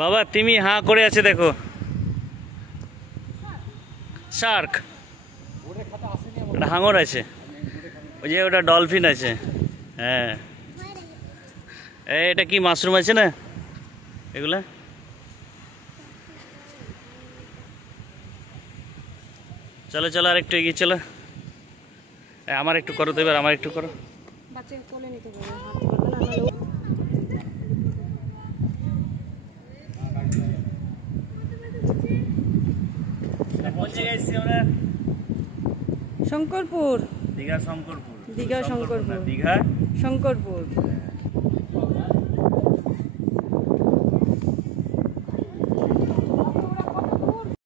বাবা তিমি হাঁ করে আছে দেখো, শার্ক, ওটা হাঙর আছে, ওই যে ওটা ডলফিন আছে। হ্যাঁ এটা কি মাশরুম আছে না এগুলা? চলো চলো আর একটু এগিয়ে চলো। আমার একটু করো তো, এবার আমার একটু করো। শঙ্করপুর, দীঘা শঙ্করপুর, দীঘা শঙ্করপুর, দীঘা শঙ্করপুর।